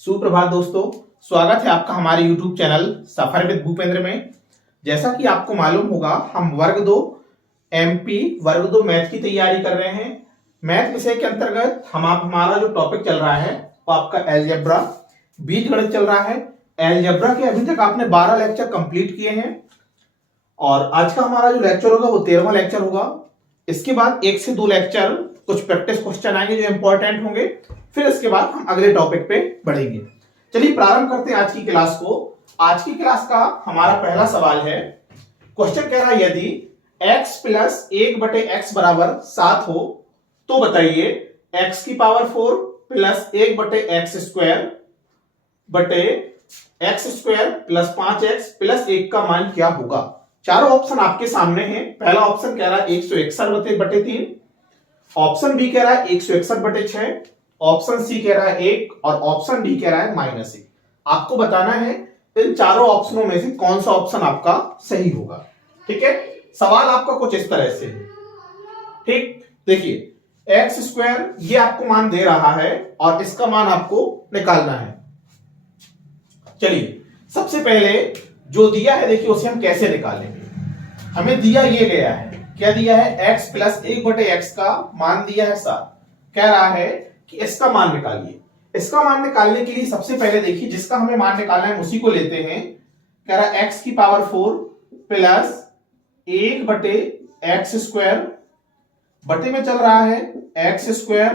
सुप्रभात दोस्तों, स्वागत है आपका हमारे YouTube channel suffer with Bhupendra में। जैसा कि आपको मालूम होगा, हम वर्ग 2 MP वर्ग 2 मैथ की तैयारी कर रहे हैं। मैथ विषय के अंतर्गत हमारा जो टॉपिक चल रहा है वो आपका अलजेब्रा बीजगणित चल रहा है। अलजेब्रा के अभी तक आपने 12 लेक्चर कंप्लीट किए हैं और आज का हमारा जो लेक्चर होगा वो 13वां लेक्चर होगा। इसके बाद 1 से 2 लेक्चर कुछ प्रैक्टिस क्वेश्चन आएंगे जो इंपॉर्टेंट होंगे, फिर इसके बाद हम अगले टॉपिक पे बढ़ेंगे। चलिए प्रारंभ करते हैं आज की क्लास को। आज की क्लास का हमारा पहला सवाल है, क्वेश्चन कह रहा है यदि x प्लस 1/x बराबर 7 हो तो बताइए x की पावर 4 प्लस 1/x स्क्वायर बटे x square plus 5x plus 1 का मान क्या होगा। चारों ऑप्शन आपके सामने हैं। पहला ऑप्शन कह रहा है 161/3, ऑप्शन बी कह रहा है 161/6, ऑप्शन सी कह रहा है 1 और ऑप्शन डी कह रहा है -1। आपको बताना है इन चारों ऑप्शनों में से कौन सा ऑप्शन आपका सही होगा। ठीक है, सवाल आपका कुछ इस तरह से है। ठीक, देखिए एक्स स्क्वायर ये आपको मान दे रहा है और इसका मान आपको निकालना है। चलिए सबसे पहले जो दिया है देखिए उसे हम कैसे निकालेंगे। हमें दिया ये गया है, क्या दिया है, x प्लस 1/x का मान दिया है 7। कह रहा है कि इसका मान निकालिए। इसका मान निकालने के लिए सबसे पहले देखिए जिसका हमें मान निकालना है उसी को लेते हैं। कह रहा है x की पावर 4 प्लस 1/x स्क्वायर बटे में चल रहा है x square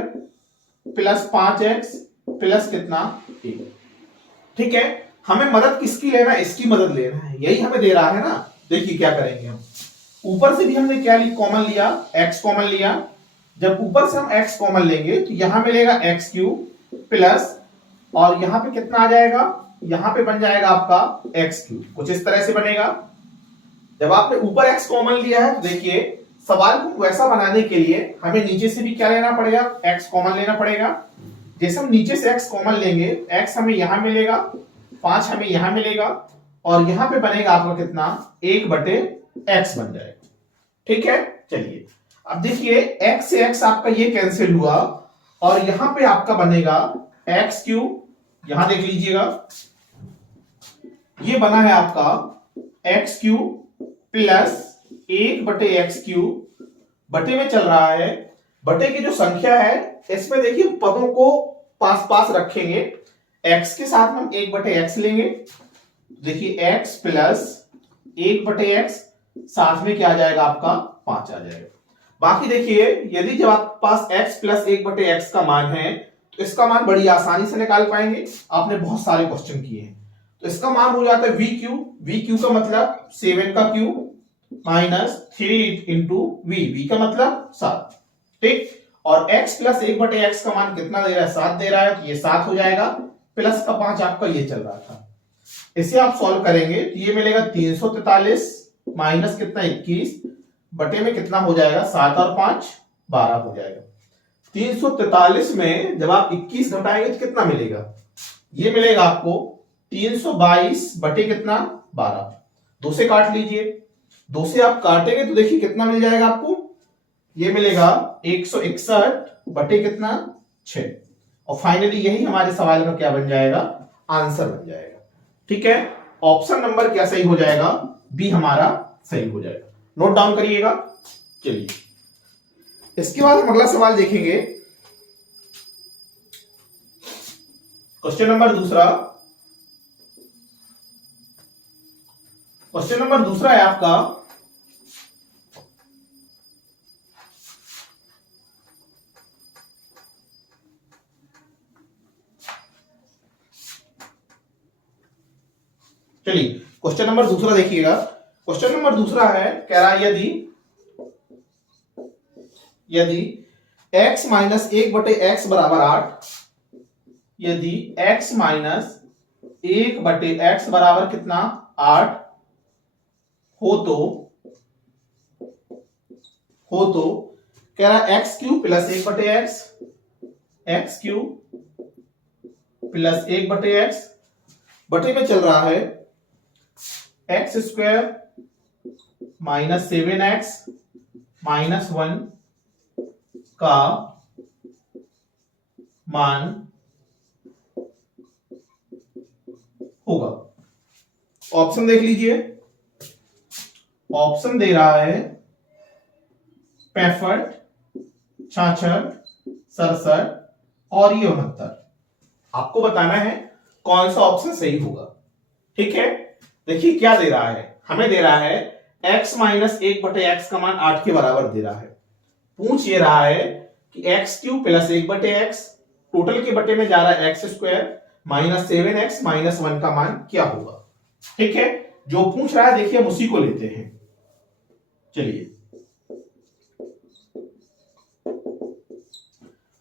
plus 5x plus कितना 1। ठीक है, हमें मदद किसकी लेना है, इसकी मदद लेना है, यही हमें दे रहा है ना। देखिए क्या करेंगे हम, ऊपर से भी हमने क्या कॉमन लिया, x कॉमन लिया। जब ऊपर से हम x कॉमन लेंगे तो यहां मिलेगा x क्यूब प्लस और यहां पे कितना आ जाएगा, यहां पे बन जाएगा आपका x क्यूब। कुछ इस तरह से बनेगा। जब आपने ऊपर x कॉमन लिया है तो देखिए सवाल को वैसा बनाने के लिए हमें नीचे से भी क्या लेना पड़ेगा, x कॉमन लेना पड़ेगा। जैसे हम नीचे से x कॉमन लेंगे, x हमें यहां मिलेगा, 5 हमें यहां मिलेगा और यहां पे बनेगा आपका कितना, 1/x बन जाएगा। ठीक है, चलिए अब देखिए x से x आपका ये कैंसिल हुआ और यहां पे आपका बनेगा x क्यूब। यहां देख लीजिएगा ये बना है आपका x cube plus 1/x cube बटे में चल रहा है। बटे की जो संख्या है इसमें देखिए पदों को पास पास रखेंगे। x के साथ हम 1/x लेंगे, देखिए x प्लस 1/x साथ में क्या आ जाएगा आपका 5 आ जाएगा। बाकी देखिए यदि जब आपके पास x प्लस 1/x का मान है तो इसका मान बड़ी आसानी से निकाल पाएंगे। आपने बहुत सारे क्वेश्चन किए हैं। तो इसका मान हो जाता है v क्यूब। v क्यूब का मतलब 7 का क्यूब माइनस 3 इंटू v का मतलब 7। ठीक, और x प्लस 1/x का मान कितना दे रहा है, 7 दे रहा है, तो ये 7 हो जाएगा। प्लस का 5 आपका ये चल रहा था। इसे आप सॉल्व करेंगे तो ये मिलेगा 343 माइनस कितना 21 बटे में कितना हो जाएगा, 7 और 5 12 हो जाएगा। 343 में जब आप 21 घटाएंगे तो कितना मिलेगा, ये मिलेगा आपको 322 बटे कितना 12। 2 से काट लीजिए, 2 से आप काटेंगे तो देखिए कितना मिल जाएगा आपको, ये मिलेगा 161 बटे कितना 6। और फाइनली यही हमारे सवाल का क्या बन जाएगा, आंसर बन जाएगा। ठीक है, ऑप्शन नंबर क्या सही हो जाएगा, बी हमारा सही हो जाएगा। नोट डाउन करिएगा। चलिए इसके बाद हम अगला सवाल देखेंगे। क्वेश्चन नंबर दूसरा। क्वेश्चन नंबर दूसरा है आपका, चलिए क्वेश्चन नंबर दूसरा देखिएगा। क्वेश्चन नंबर दूसरा है, कह रहा है यदि x माइनस 1/x बराबर 8, यदि x माइनस 1/x बराबर कितना 8 हो तो कह रहा है x cube plus 1/x, x cube plus 1/x बटे में चल रहा है x square minus 7x minus 1 का मान ऑप्शन देख लीजिए, ऑप्शन दे रहा है 65, 66, 67 और ये 69। आपको बताना है कौन सा ऑप्शन सही होगा। ठीक है, देखिए क्या दे रहा है, हमें दे रहा है x माइनस 1/x का मान 8 के बराबर दे रहा है। पूछ ये रहा है कि x³ प्लस 1/x, टोटल के बटे में जा रहा है x² माइनस 7x माइनस 1 का मान क्या होगा। ठीक है, जो पूछ रहा है देखिए हम उसी को लेते हैं। चलिए,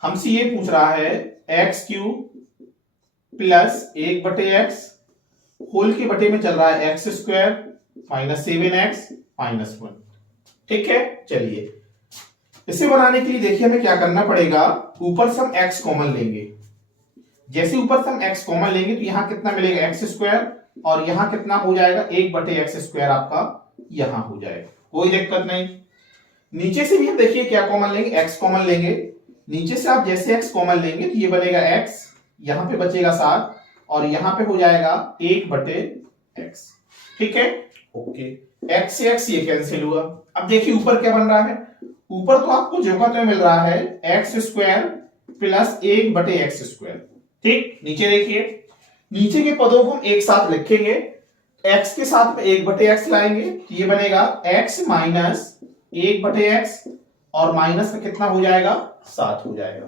हमसे ये पूछ रहा है x³ प्लस 1/x होल के बटे में चल रहा है x² माइनस 7x माइनस 1। ठीक है, चलिए इसे बनाने के लिए देखिए हमें क्या करना पड़ेगा, ऊपर से हम x कॉमन लेंगे। जैसे ऊपर से हम x कॉमन लेंगे तो यहां कितना मिलेगा x² और यहां कितना हो जाएगा 1/x² आपका यहां हो जाएगा, कोई दिक्कत नहीं। नीचे से भी हम देखिए क्या कॉमन लेंगे, x कॉमन लेंगे। नीचे से आप जैसे x कॉमन लेंगे तो ये बनेगा x, यहां पे बचेगा 7 और यहां पे हो जाएगा 1/x। ठीक है, ओके, x से x ये कैंसिल हुआ। अब देखिए ऊपर क्या बन रहा है, ऊपर तो आपको जो का मिल रहा है x² प्लस 1/x²। ठीक, नीचे देखिए, नीचे के पदों को हम एक साथ लिखेंगे, x के साथ में 1/x लाएंगे तो ये बनेगा x माइनस 1/x और माइनस का कितना हो जाएगा 7 हो जाएगा।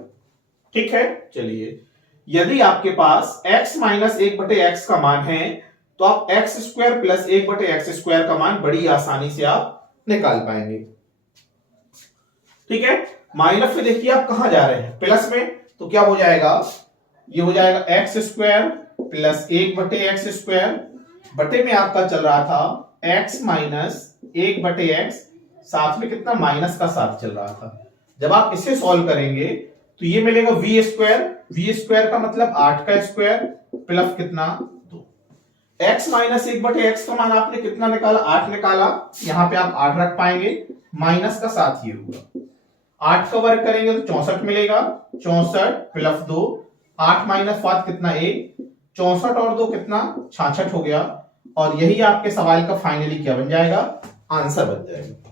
ठीक है, चलिए यदि आपके पास x माइनस 1/x का मान है तो आप x² प्लस 1/x² का मान बड़ी आसानी से आप निकाल पाएंगे। ठीक है, माइनस में देखिए आप कहां जा रहे हैं, प्लस में, तो क्या हो जाएगा, ये हो जाएगा x² प्लस 1/x², बटे में आपका चल रहा था x माइनस 1/x, साथ में कितना माइनस का 7 चल रहा था। जब आप इसे सॉल्व करेंगे तो ये मिलेगा v² का मतलब 8 का स्क्वायर प्लस कितना 2। x माइनस 1/x का मान आपने कितना निकाला, 8 निकाला, यहां पे आप 8 रख पाएंगे, माइनस का 7 ये होगा। 8 का वर्ग करेंगे तो 64 मिलेगा, 64 प्लस 2, 8 माइनस 5 कितना 1, 64 और 2 कितना 66 हो गया। और यही आपके सवाल का फाइनली क्या बन जाएगा, आंसर बन जाएगा।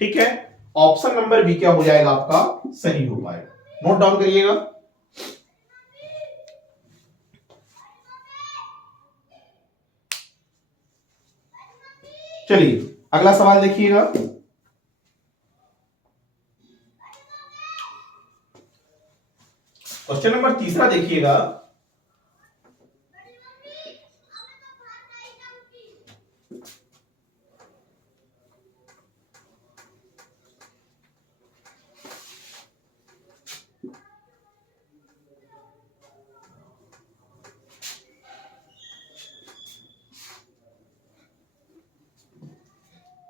ठीक है, ऑप्शन नंबर बी क्या हो जाएगा आपका सही हो पाएगा। नोट डाउन करिएगा। चलिए अगला सवाल देखिएगा, क्वेश्चन नंबर 3 देखिएगा।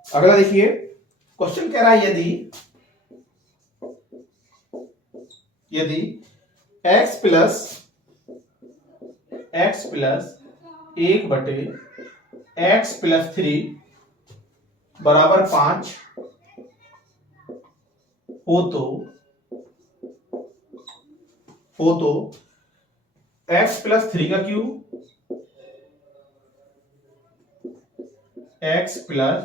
अगला देखिए, क्वेश्चन कह रहा है यदि x प्लस 1/x प्लस 3 बराबर 5 हो तो x प्लस 3 का क्यूब, x प्लस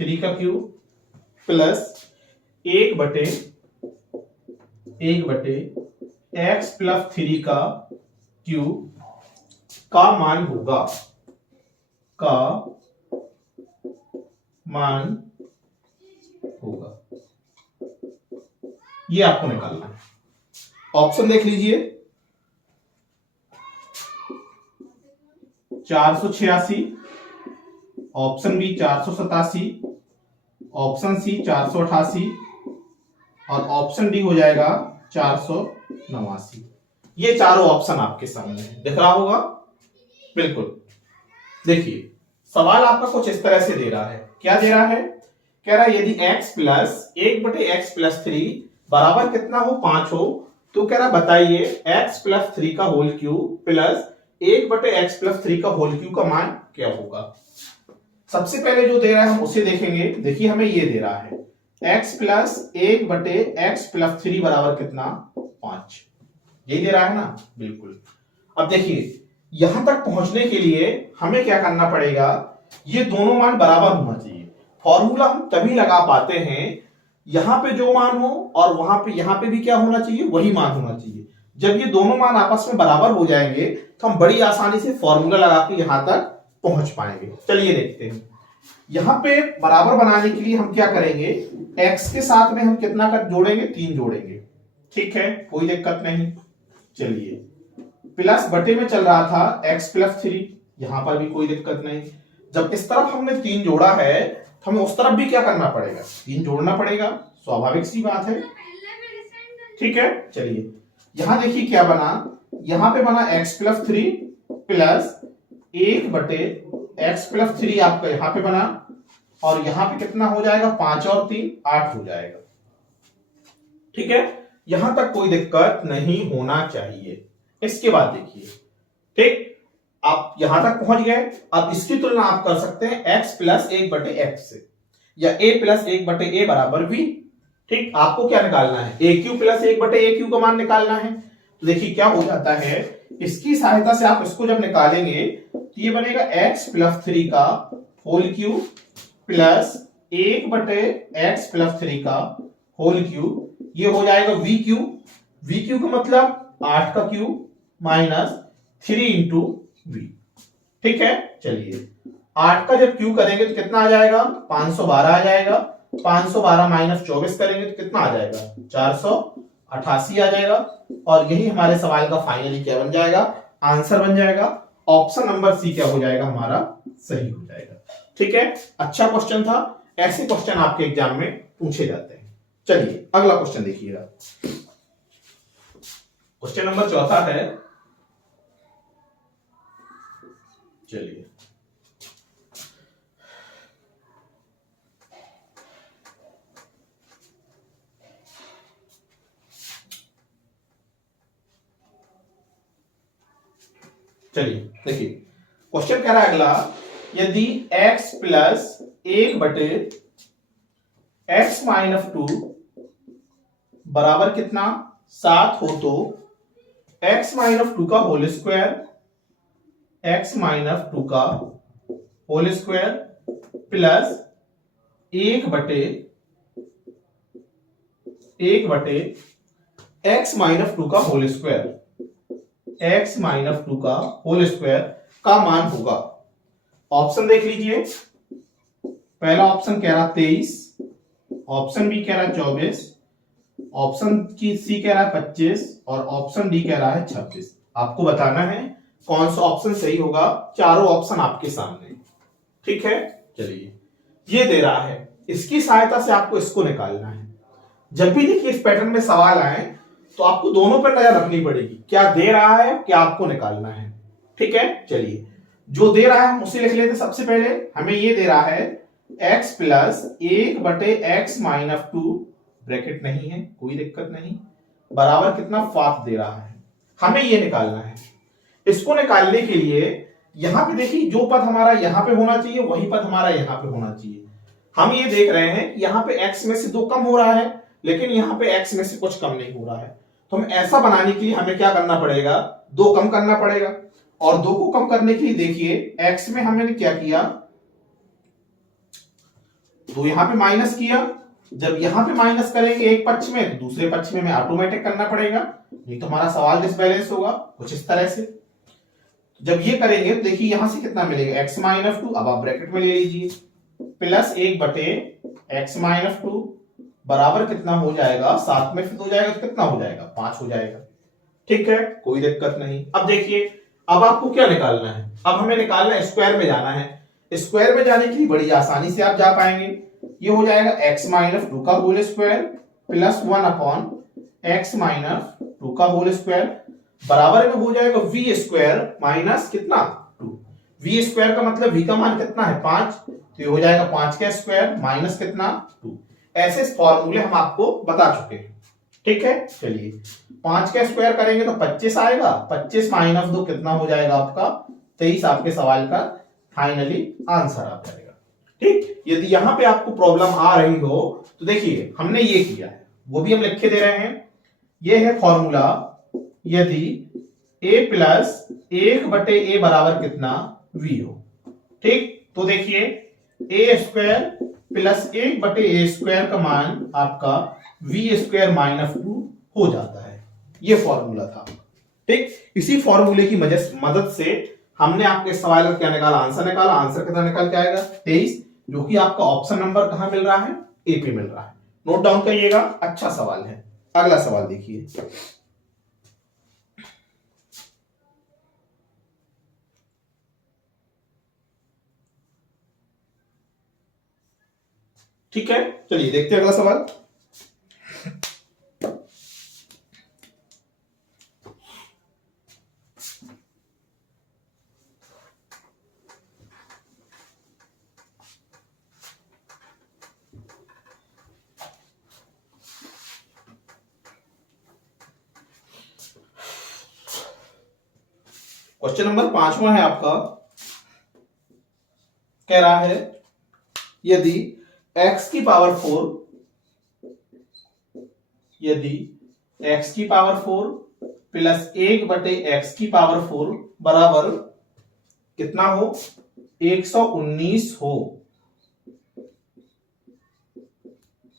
3 का क्यूब प्लस 1/x प्लस 3 का क्यूब का मान होगा, ये आपको निकालना है। ऑप्शन देख लीजिए, 486, ऑप्शन बी 487, ऑप्शन सी 488 और ऑप्शन डी हो जाएगा 489। ये चारों ऑप्शन आपके सामने है, दिख रहा होगा बिल्कुल। देखिए सवाल आपका कुछ इस तरह से दे रहा है, क्या दे रहा है, कह रहा है यदि x प्लस 1/x प्लस 3 बराबर कितना हो 5 हो तो कह रहा बताइए x प्लस 3 का whole cube plus 1/x plus 3 का होल क्यूब का मान क्या होगा। सबसे पहले जो दे रहा है हम उसे देखेंगे। देखिए हमें ये दे रहा है x प्लस 1/x प्लस 3 बराबर कितना 5, यही दे रहा है ना, बिल्कुल। अब देखिए यहां तक पहुंचने के लिए हमें क्या करना पड़ेगा, ये दोनों मान बराबर होना चाहिए। फॉर्मूला हम तभी लगा पाते हैं यहां पे जो मान हो और वहां पे यहां पे भी क्या होना चाहिए, वही मान होना चाहिए। जब ये दोनों मान आपस में बराबर हो जाएंगे तो हम बड़ी आसानी से फॉर्मूला लगा के यहां तक पहुंच पाएंगे। चलिए देखते हैं। यहां पे बराबर बनाने के लिए हम क्या करेंगे, x के साथ में हम कितना कर जोड़ेंगे, 3 जोड़ेंगे। ठीक है, कोई दिक्कत नहीं। चलिए, प्लस बटे में चल रहा था x प्लस 3, यहां पर भी कोई दिक्कत नहीं। जब इस तरफ हमने 3 जोड़ा है तो हमें उस तरफ भी क्या करना पड़ेगा, 3 जोड़ना पड़ेगा, स्वाभाविक सी बात है। ठीक है, चलिए यहां देखिए क्या बना, यहां पे बना x प्लस 3 प्लस 1 बटे x प्लस 3 आपका यहां पे बना, और यहां पे कितना हो जाएगा, 5 और 3 8 हो जाएगा। ठीक है, यहां तक कोई दिक्कत नहीं होना चाहिए। इसके बाद देखिए, ठीक, आप यहां तक पहुंच गए। अब इसकी तुलना आप कर सकते हैं x प्लस 1 बटे x से, या a प्लस 1 बटे a बराबर v। ठीक, आपको क्या निकालना है, a क्यू प्लस 1 बटे a क्यू का मान निकालना है। तो देखिए क्या हो जाता है, इसकी सहायता से आप इसको जब निकालेंगे तो ये बनेगा x प्लस 3 का होल क्यूब प्लस 1 बटे x प्लस 3 का होल क्यूब, ये हो जाएगा v क्यूब। v क्यूब का मतलब 8 का क्यूब माइनस 3 इंटू v। ठीक है, चलिए 8 का जब क्यूब करेंगे तो कितना आ जाएगा, 512 आ जाएगा। 512 माइनस 24 करेंगे तो कितना आ जाएगा, 488 आ जाएगा। और यही हमारे सवाल का फाइनली क्या बन जाएगा, आंसर बन जाएगा। ऑप्शन नंबर सी क्या हो जाएगा, हमारा सही हो जाएगा। ठीक है, अच्छा क्वेश्चन था। ऐसे क्वेश्चन आपके एग्जाम में पूछे जाते हैं। चलिए अगला क्वेश्चन देखिएगा। क्वेश्चन नंबर 4 है। चलिए, देखिए क्वेश्चन कह रहा है अगला, यदि x प्लस 1 बटे x माइनस 2 बराबर कितना 7 हो तो x माइनस 2 का होल स्क्वायर, x माइनस 2 का होल स्क्वायर प्लस 1 बटे x माइनस 2 का होल स्क्वायर, x माइनस 2 का होल स्क्वायर का मान होगा। ऑप्शन देख लीजिए, पहला ऑप्शन कह रहा 23, ऑप्शन बी कह रहा 24, ऑप्शन की सी कह रहा है 25 और ऑप्शन डी कह रहा है 26। आपको बताना है कौन सा ऑप्शन सही होगा। चारों ऑप्शन आपके सामने। ठीक है, चलिए ये दे रहा है, इसकी सहायता से आपको इसको निकालना है। जब भी देखिए इस पैटर्न में सवाल आए तो आपको दोनों पर नजर रखनी पड़ेगी, क्या दे रहा है, क्या आपको निकालना है। ठीक है, चलिए जो दे रहा है हम उसे लिख लेते। सबसे पहले हमें ये दे रहा है x प्लस 1 बटे x माइनस 2, ब्रैकेट नहीं है, कोई दिक्कत नहीं, बराबर कितना 5 दे रहा है। हमें ये निकालना है। इसको निकालने के लिए यहां पे देखिए जो पद हमारा यहां पे होना चाहिए वही पद हमारा यहां पे होना चाहिए। हम ये देख रहे हैं कि यहां पे x में से 2 कम हो रहा है, लेकिन यहां पे x में से कुछ कम नहीं हो रहा है। तो हम ऐसा बनाने के लिए हमें क्या करना पड़ेगा, 2 कम करना पड़ेगा। और 2 को कम करने के लिए देखिए x में हमने क्या किया, तो यहां पे माइनस किया। जब यहां पे माइनस करेंगे एक पक्ष में तो दूसरे पक्ष में हमें ऑटोमेटिक करना पड़ेगा, नहीं तो हमारा सवाल डिसबैलेंस होगा कुछ इस तरह से। जब ये करेंगे तो देखिए यहां से कितना मिलेगा, x माइनस 2, अब आप ब्रैकेट में ले लीजिए, प्लस 1 बटे x माइनस 2 बराबर कितना हो जाएगा, 7 में फिर हो जाएगा तो कितना हो जाएगा, 5 हो जाएगा। ठीक है, कोई दिक्कत नहीं। अब देखिए अब आपको क्या निकालना है, अब हमें निकालना है स्क्वायर में जाना है। स्क्वायर में जाने के लिए बड़ी आसानी से आप जा पाएंगे। ये हो जाएगा x माइनस 2 का whole square plus 1 upon x minus 2 का होल स्क्वायर बराबर में हो जाएगा v स्क्वायर माइनस कितना 2। v स्क्वायर का मतलब v का मान कितना है 5, तो ये हो जाएगा 5 का स्क्वायर माइनस कितना 2। ऐसे फॉर्मूले हम आपको बता चुके हैं। ठीक है, चलिए 5 का स्क्वायर करेंगे तो 25 आएगा, 25 माइनस 2 कितना हो जाएगा आपका 23। आपके सवाल का फाइनली आंसर आ जाएगा। ठीक, यदि यहां पे आपको प्रॉब्लम आ रही हो तो देखिए हमने ये किया है, वो भी हम लिखे दे रहे हैं। ये है फॉर्मूला, यदि ए प्लस 1/a बराबर कितना v हो। ठीक, तो देखिए ए स्क्वायर प्लस 1/a² का मान आपका v² -2 हो जाता है। ये फॉर्मूला था। ठीक, इसी फॉर्मूले की मदद से हमने आपके सवाल का क्या निकाला, आंसर निकाला। आंसर कितना निकल के आएगा 23, जो कि आपका ऑप्शन नंबर कहां मिल रहा है, ए पे मिल रहा है। नोट डाउन करिएगा, अच्छा सवाल है। अगला सवाल देखिए, ठीक है, चलिए देखते हैं अगला सवाल। क्वेश्चन नंबर 5वां है आपका। कह रहा है यदि x की पावर 4 यदि x की पावर 4 प्लस 1/x की पावर 4 बराबर कितना हो, 119 हो,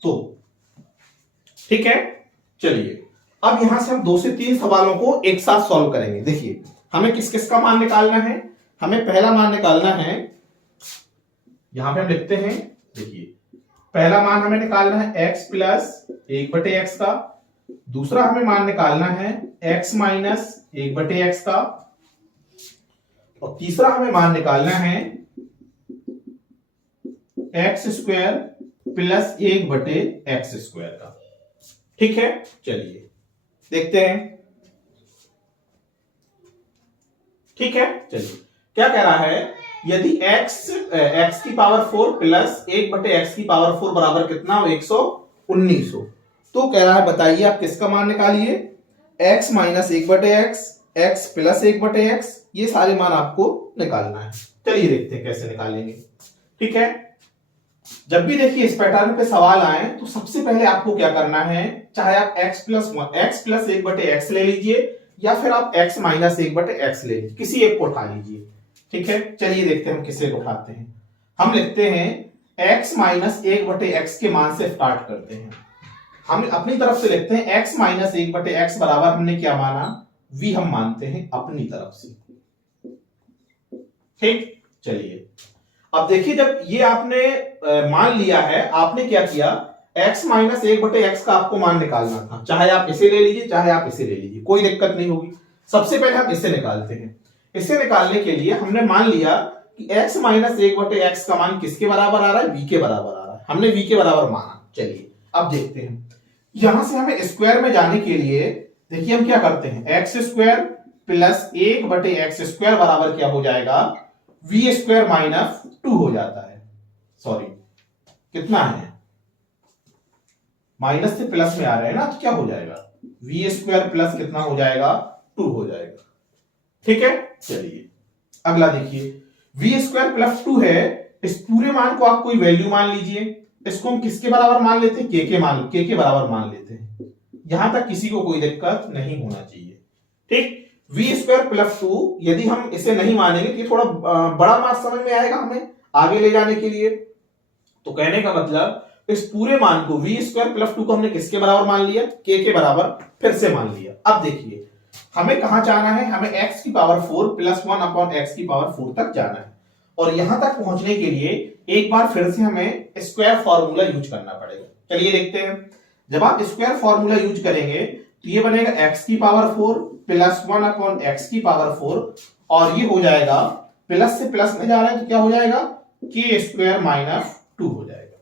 तो ठीक है। चलिए अब यहां से हम 2 से 3 सवालों को एक साथ सॉल्व करेंगे। देखिए हमें किस किस का मान निकालना है। हमें पहला मान निकालना है, यहां पे हम लिखते हैं, देखिए पहला मान हमें निकालना है x प्लस 1/x का। दूसरा हमें मान निकालना है x माइनस 1/x का। और तीसरा हमें मान निकालना है x² प्लस 1/x² का। ठीक है, चलिए देखते हैं। ठीक है, चलिए क्या कह रहा है, यदि x की पावर 4 प्लस 1/x की पावर 4 बराबर कितना हो, 119 हो, तो कह रहा है बताइए आप किसका मान निकालिए, x minus 1/x, x plus 1/x, ये सारे मान आपको निकालना है। चलिए देखते हैं कैसे निकालेंगे। ठीक है, जब भी देखिए इस पैटर्न पे सवाल आए तो सबसे पहले आपको क्या करना है, चाहे आप x प्लस 1/x ले लीजिए या फिर आप x माइनस 1/x ले लीजिए, किसी एक को उठा लीजिए। ठीक है, चलिए देखते हैं हम किसे उठाते हैं। हम लिखते हैं x माइनस 1/x के मान से स्टार्ट करते हैं। हम अपनी तरफ से लिखते हैं x माइनस 1/x बराबर हमने क्या माना, v हम मानते हैं अपनी तरफ से। ठीक, चलिए अब देखिए जब ये आपने मान लिया है, आपने क्या किया, x माइनस 1/x का आपको मान निकालना था। चाहे आप इसे ले लीजिए चाहे आप इसे ले लीजिए, कोई दिक्कत नहीं होगी। सबसे पहले हम इसे निकालते हैं। इसे निकालने के लिए हमने मान लिया कि x माइनस 1/x का मान किसके बराबर आ रहा है, v के बराबर आ रहा है। हमने v के बराबर माना। चलिए अब देखते हैं, यहां से हमें स्क्वायर में जाने के लिए देखिए हम क्या करते हैं, x² प्लस 1/x² बराबर क्या हो जाएगा, v² माइनस 2 हो जाता है। सॉरी, कितना है, माइनस से प्लस में आ रहे हैं ना, तो क्या हो जाएगा, v² प्लस कितना हो जाएगा, 2 हो जाएगा। ठीक है, चलिए अगला देखिए, v² प्लस 2 है। इस पूरे मान को आप कोई वैल्यू मान लीजिए। इसको हम किसके बराबर मान लेते हैं, k के बराबर मान लेते हैं। यहां तक किसी को कोई दिक्कत नहीं होना चाहिए। ठीक, v² प्लस 2 यदि हम इसे नहीं मानेंगे तो ये थोड़ा बड़ा मान समझ में आएगा हमें आगे ले जाने के लिए। तो कहने का मतलब इस पूरे मान को v² प्लस 2 को हमने किसके बराबर मान लिया, k के बराबर फिर से मान लिया। अब देखिए हमें कहां जाना है, हमें x की पावर 4 प्लस 1/x की पावर 4 तक जाना है। और यहां तक पहुंचने के लिए एक बार फिर से हमें स्क्वायर फॉर्मूला यूज करना पड़ेगा। चलिए देखते हैं, जब आप स्क्वायर फॉर्मूला यूज करेंगे तो ये बनेगा x की पावर 4 प्लस 1/x की पावर 4, और ये हो जाएगा प्लस से प्लस में जा रहा है तो क्या हो जाएगा, k² माइनस 2 हो जाएगा।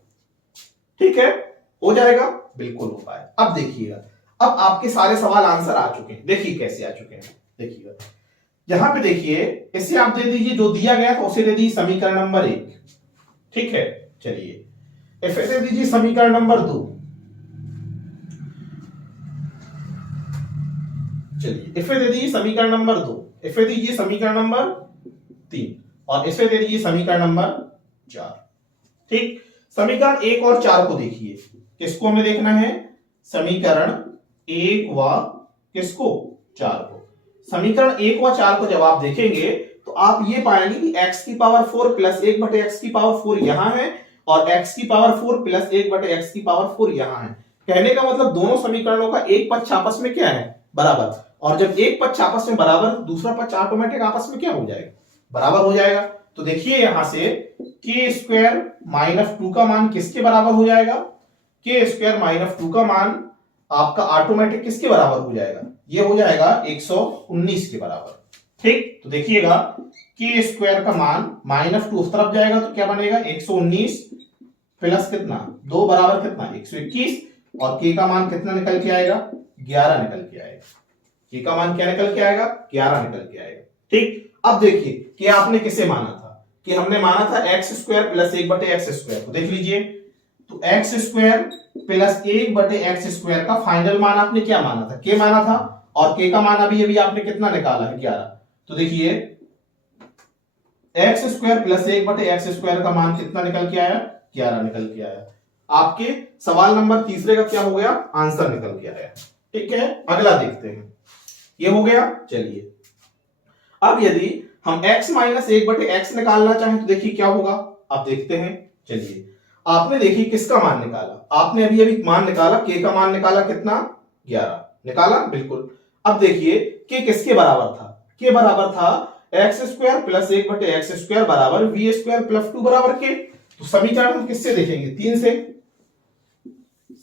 ठीक है, हो जाएगा, बिल्कुल हो पाए। अब देखिएगा, अब आपके सारे सवाल आंसर आ चुके हैं। देखिए कैसे आ चुके हैं, देखिएगा यहां पे देखिए, इसे आप दे दीजिए, जो दिया गया था उसे दे दीजिए समीकरण नंबर 1। ठीक है, चलिए इसे दे दीजिए समीकरण नंबर 2। चलिए इसे दे दीजिए समीकरण नंबर 2, इसे दीजिए समीकरण नंबर 3, और इसे दे दीजिए समीकरण नंबर 4। ठीक, समीकरण 1 और 4 को देखिए, किसको हमें देखना है, समीकरण 1 व किसको, 4 को। समीकरण 1 व 4 को जब आप देखेंगे तो आप ये पाएंगे कि x की पावर 4 प्लस 1 बटे x की पावर 4 यहां है और x की पावर 4 प्लस 1 बटे x की पावर 4 यहां है। कहने का मतलब दोनों समीकरणों का एक पक्ष आपस में क्या है, बराबर। और जब एक पक्ष आपस में बराबर, दूसरा पक्ष ऑटोमेटिक आपस में क्या हो जाएगा, बराबर हो जाएगा। तो देखिए यहां से के स्क्वायर माइनस 2 का मान किसके बराबर हो जाएगा, के स्क्वायर माइनस 2 का मान आपका ऑटोमेटिक किसके बराबर हो जाएगा, ये हो जाएगा 119 के बराबर। ठीक, तो देखिएगा के स्क्वायर का मान माइनस 2 उस तरफ जाएगा तो क्या बनेगा 119 प्लस कितना 2 बराबर कितना 121 और के का मान कितना निकल के आएगा 11 निकल के आएगा। के का मान क्या निकल के आएगा 11 निकल के आएगा। ठीक, अब देखिए कि आपने किसे माना था, कि हमने माना था एक्स स्क्वायर प्लस 1 बटे एक्स स्क्वायर को। देख लीजिए तो एक्स स्क्वायर प्लस 1 बटे एक्स स्क्वायर का फाइनल मान आपने क्या माना था, के माना था, और के का मान अभी अभी आपने कितना निकाला है 11। तो देखिए एक्स स्क्वायर प्लस 1 बटे एक्स स्क्वायर का मान कितना निकल के आया 11 निकल के आया। आपके सवाल नंबर तीसरे का क्या हो गया, आंसर निकल के आया। ठीक है, अगला देखते हैं, ये हो गया। चलिए अब यदि हम x माइनस 1 बटे एक्स निकालना चाहें तो देखिए क्या होगा, आप देखते हैं। चलिए आपने देखिए किसका मान निकाला, आपने अभी अभी मान निकाला, के का मान निकाला कितना 11 निकाला, बिल्कुल। अब देखिए के किसके बराबर था, के बराबर था एक्स स्क्वायर प्लस 1 बटे एक्स स्क्वायर बराबर वी स्क्वायर प्लस 2 बराबर के। तो समीकरण हम किससे देखेंगे, 3 से।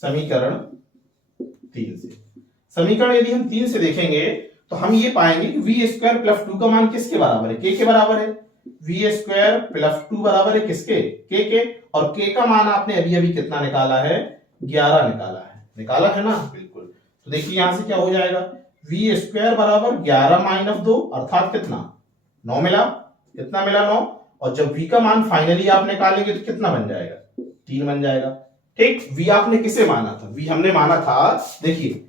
समीकरण 3 से, समीकरण यदि हम 3 से देखेंगे तो हम ये पाएंगे कि वी स्क्वायर प्लस 2 का मान किसके बराबर है, के बराबर है। वी स्क्वायर प्लस 2 बराबर है किसके, के। और के का मान आपने अभी अभी कितना निकाला है 11 निकाला है, निकाला है ना, बिल्कुल। तो देखिए यहां से क्या हो जाएगा, वी स्क्वायर बराबर 11 माइनस 2 अर्थात कितना 9 मिला, कितना मिला 9। और जब v का मान फाइनली आप निकालेंगे तो कितना बन जाएगा 3 बन जाएगा। ठीक, v आपने किसे माना था, v हमने माना था, देखिए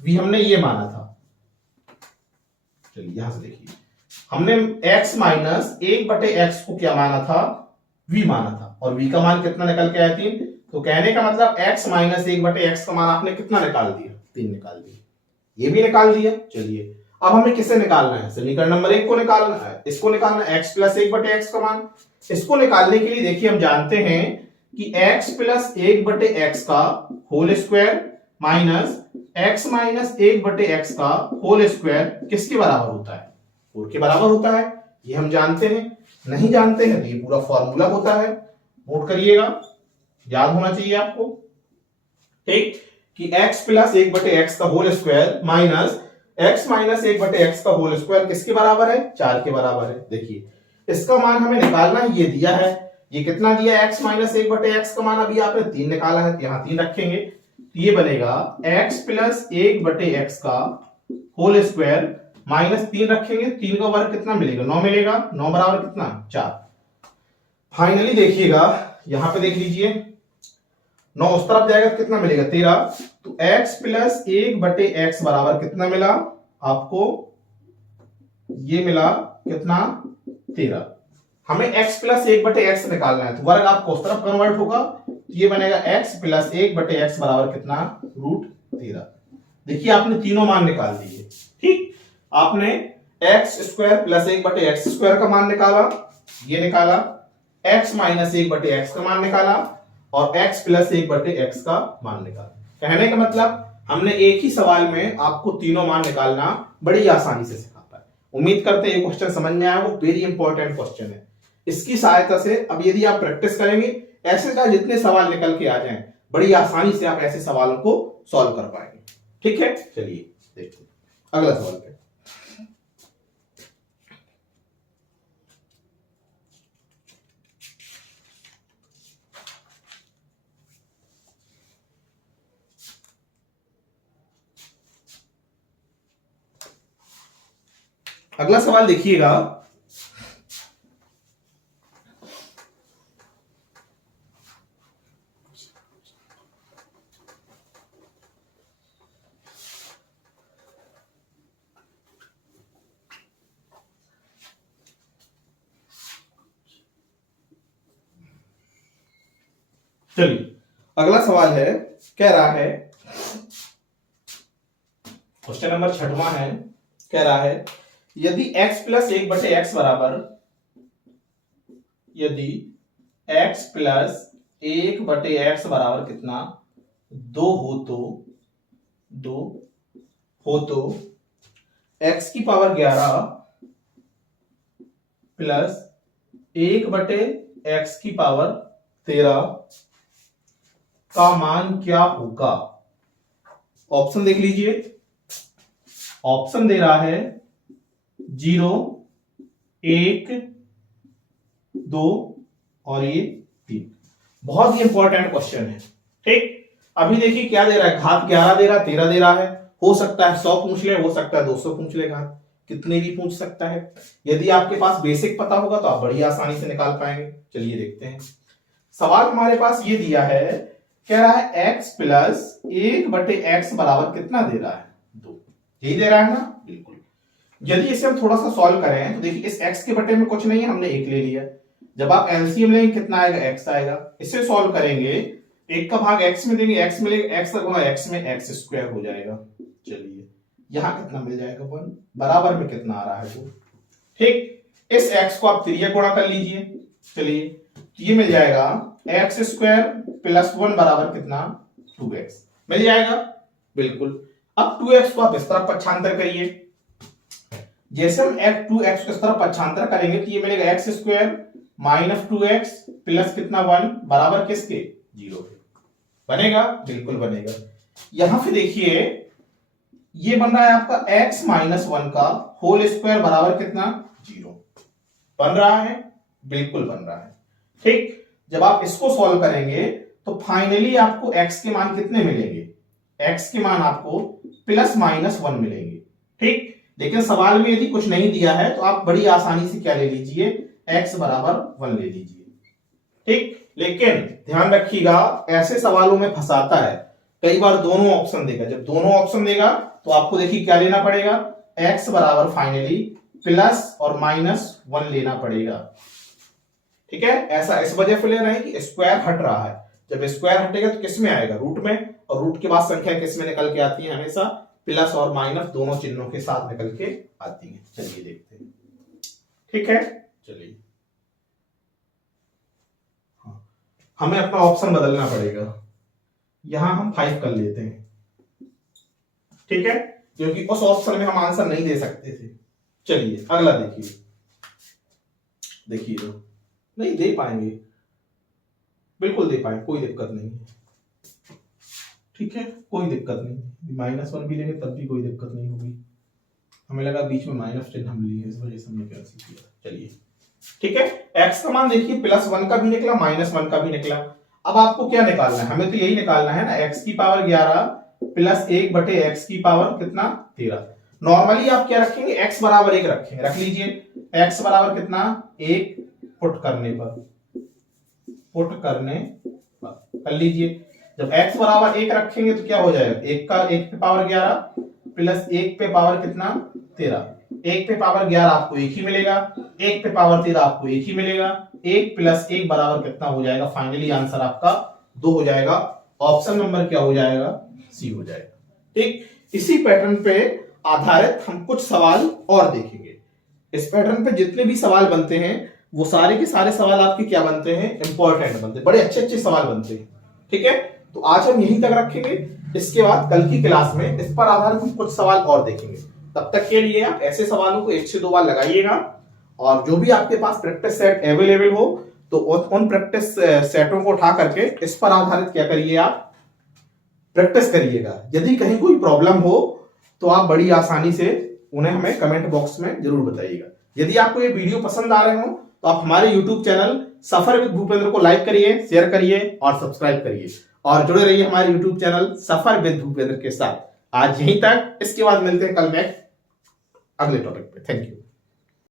v हमने ये माना था, चलिए यहां से देखिए हमने x माइनस 1 बटे एक्स को क्या माना था, v माना था, और v का मान कितना निकल के आया 3। तो कहने का मतलब x माइनस 1 बटे एक्स का मान आपने कितना निकाल दिया 3 निकाल दिया, ये भी निकाल दिया। चलिए अब हमें किसे निकालना है, समीकरण नंबर 1 को निकालना है, इसको निकालना है x प्लस 1 बटे एक्स का मान। इसको निकालने के लिए देखिए हम जानते हैं कि x प्लस 1 बटे एक्स का whole square minus x minus 1 बटे एक्स का होल स्क्वायर किसके बराबर होता है, 4 के बराबर होता है। ये हम जानते हैं, नहीं जानते हैं तो ये पूरा फॉर्मूला होता है, नोट करिएगा, याद होना चाहिए आपको। ठीक, कि x प्लस 1 बटे एक्स का whole square minus x minus 1 बटे एक्स का होल स्क्वायर किसके बराबर है 4 के बराबर है। देखिए इसका मान हमें निकालना है, ये दिया है, ये कितना दिया x माइनस 1 बटे एक्स का मान अभी आपने 3 निकाला है, तो यहां 3 रखेंगे तो ये बनेगा x प्लस 1 बटे एक्स का होल स्क्वायर माइनस 3 रखेंगे, 3 का वर्ग कितना मिलेगा 9 मिलेगा, 9 बराबर कितना 4। फाइनली देखिएगा यहां पे देख लीजिए 9 उस तरफ जाएगा तो कितना मिलेगा 13। तो x प्लस 1 बटे एक्स बराबर कितना मिला आपको, ये मिला कितना 13। हमें x प्लस 1 बटे एक्स निकालना है तो वर्ग आपको उस तरफ कन्वर्ट होगा, तो ये बनेगा x प्लस 1 बटे एक्स बराबर कितना √13। देखिए आपने तीनों मान निकाल दिए। ठीक, आपने एक्स स्क्वायर प्लस 1 बटे एक्स स्क्वायर का मान निकाला, ये निकाला, x माइनस 1 बटे एक्स का मान निकाला, और x प्लस 1 बटे एक्स का मान निकाला। कहने का मतलब हमने एक ही सवाल में आपको तीनों मान निकालना बड़ी आसानी से सिखाता है। उम्मीद करते हैं ये क्वेश्चन समझ में आया, वो वेरी इंपॉर्टेंट क्वेश्चन है। इसकी सहायता से अब यदि आप प्रैक्टिस करेंगे, ऐसे का जितने सवाल निकल के आ जाएं, बड़ी आसानी से आप ऐसे सवालों को सॉल्व कर पाएंगे। ठीक है, चलिए देखते हैं अगला सवाल पे। अगला सवाल देखिएगा, चलिए अगला सवाल है, कह रहा है क्वेश्चन नंबर 6वां है, कह रहा है यदि x प्लस 1/x बराबर, यदि x प्लस 1/x बराबर कितना 2 हो तो x की पावर 11 प्लस 1/x की पावर 13 का मान क्या होगा? ऑप्शन देख लीजिए। ऑप्शन दे रहा है 0, 1, 2 और ये 3। बहुत ही इंपॉर्टेंट क्वेश्चन है। ठीक, अभी देखिए क्या दे रहा है, घात 11 दे रहा है, 13 दे रहा है। हो सकता है 100 पूछ ले, हो सकता है 200 पूछ ले, घात कितने भी पूछ सकता है। यदि आपके पास बेसिक पता होगा तो आप बड़ी आसानी से निकाल पाएंगे। चलिए देखते हैं। सवाल हमारे पास ये दिया है, कह रहा है x प्लस 1/x बराबर कितना दे रहा है 2। यही दे रहा है ना, बिल्कुल। यदि इसे हम थोड़ा सा सॉल्व करें तो देखिए इस x के बटे में कुछ नहीं है, हमने 1 ले लिया। जब आप एलसीएम लेंगे कितना आएगा, x आएगा। इसे सॉल्व करेंगे, 1 का भाग x में देंगे, x मिलेगा, x का गुणा x में x स्क्वायर हो जाएगा। चलिए यहां कितना मिल जाएगा 1, बराबर में कितना आ रहा है 2। ठीक, इस x को आप 3 गुणा कर लीजिए। चलिए ये मिल जाएगा x स्क्वायर प्लस 1 बराबर कितना 2x मिल जाएगा, बिल्कुल। अब 2x को आप इस तरफ पक्षांतर करिए। जैसे हम 2x को इस तरफ पक्षांतर करेंगे तो ये मिलेगा x square minus 2x plus कितना 1 बराबर किसके 0 के। बनेगा, बिल्कुल बनेगा। यहां पे देखिए ये बन रहा है आपका x माइनस 1 का होल स्क्वायर बराबर कितना 0 बन रहा है, बिल्कुल बन रहा है। ठीक, जब आप इसको सॉल्व करेंगे तो फाइनली आपको x के मान कितने मिलेंगे, x के मान आपको प्लस माइनस 1 मिलेंगे। ठीक, लेकिन सवाल में यदि कुछ नहीं दिया है तो आप बड़ी आसानी से क्या ले लीजिए, x बराबर 1 ले लीजिए। ठीक, लेकिन ध्यान रखिएगा ऐसे सवालों में फंसाता है, कई बार दोनों ऑप्शन देगा। जब दोनों ऑप्शन देगा तो आपको देखिए क्या लेना पड़ेगा, x बराबर फाइनली प्लस और माइनस 1 लेना पड़ेगा। ठीक है, ऐसा इस वजह से ले रहे हैं कि स्क्वायर हट रहा है। जब स्क्वायर हटेगा तो किस में आएगा, रूट में, और रूट के बाद संख्या किस में निकल के आती है, हमेशा प्लस और माइनस दोनों चिन्हों के साथ निकल के आती है। चलिए देखते हैं। ठीक है, चलिए हमें अपना ऑप्शन बदलना पड़ेगा, यहां हम 5 कर लेते हैं। ठीक है, क्योंकि उस ऑप्शन में हम आंसर नहीं दे सकते थे। चलिए अगला देखिए, देखिए तो नहीं दे पाएंगे, बिल्कुल दे पाएंगे, कोई दिक्कत नहीं है। ठीक है, कोई दिक्कत नहीं, -1 भी लेंगे तब भी कोई दिक्कत नहीं होगी। हमें लगा बीच में माइनस चिन्ह हम लिए, इस वजह से हमने कैंसिल किया। चलिए ठीक है, x का मान देखिए +1 का भी निकला, -1 का भी निकला। अब आपको क्या निकालना है, हमें तो यही निकालना है ना, x की पावर 11 प्लस 1/x की पावर कितना 13। नॉर्मली आप क्या रखेंगे, x बराबर 1 रखेंगे, रख लीजिए। x बराबर कितना 1 पुट करने पर कर लीजिए। जब x बराबर 1 रखेंगे तो क्या हो जाएगा, 1 पे पावर 11 प्लस 1 पे पावर कितना 13। 1 पे पावर 11 आपको 1 ही मिलेगा, 1 पे पावर 13 आपको 1 ही मिलेगा। 1 प्लस 1 बराबर कितना हो जाएगा, फाइनली आंसर आपका 2 हो जाएगा। ऑप्शन नंबर क्या हो जाएगा, सी हो जाएगा। ठीक, इसी पैटर्न पे आधारित हम कुछ सवाल और देखेंगे। इस पैटर्न पे जितने भी सवाल बनते हैं वो सारे के सारे सवाल आपके क्या बनते हैं, इंपॉर्टेंट बनते हैं, बड़े अच्छे अच्छे सवाल बनते हैं। ठीक है, तो आज हम यहीं तक रखेंगे। इसके बाद कल की क्लास में इस पर आधारित हम कुछ सवाल और देखेंगे। तब तक के लिए आप ऐसे सवालों को 1 से 2 बार लगाइएगा, और जो भी आपके पास प्रैक्टिस सेट अवेलेबल हो तो उन प्रैक्टिस सेटों को उठा करके इस पर आधारित क्या करिए, आप प्रैक्टिस करिएगा। यदि कहीं कोई प्रॉब्लम हो तो आप बड़ी आसानी से उन्हें हमें कमेंट बॉक्स में जरूर बताइएगा। यदि आपको ये वीडियो पसंद आ रहे हो तो आप हमारे YouTube channel suffer with Bhupendra को लाइक करिए, शेयर करिए और सब्सक्राइब करिए, और जुड़े रहिए हमारे YouTube channel suffer with Bhupendra के साथ। आज यहीं तक, इसके बाद मिलते हैं कल में अगले टॉपिक पे। Thank you.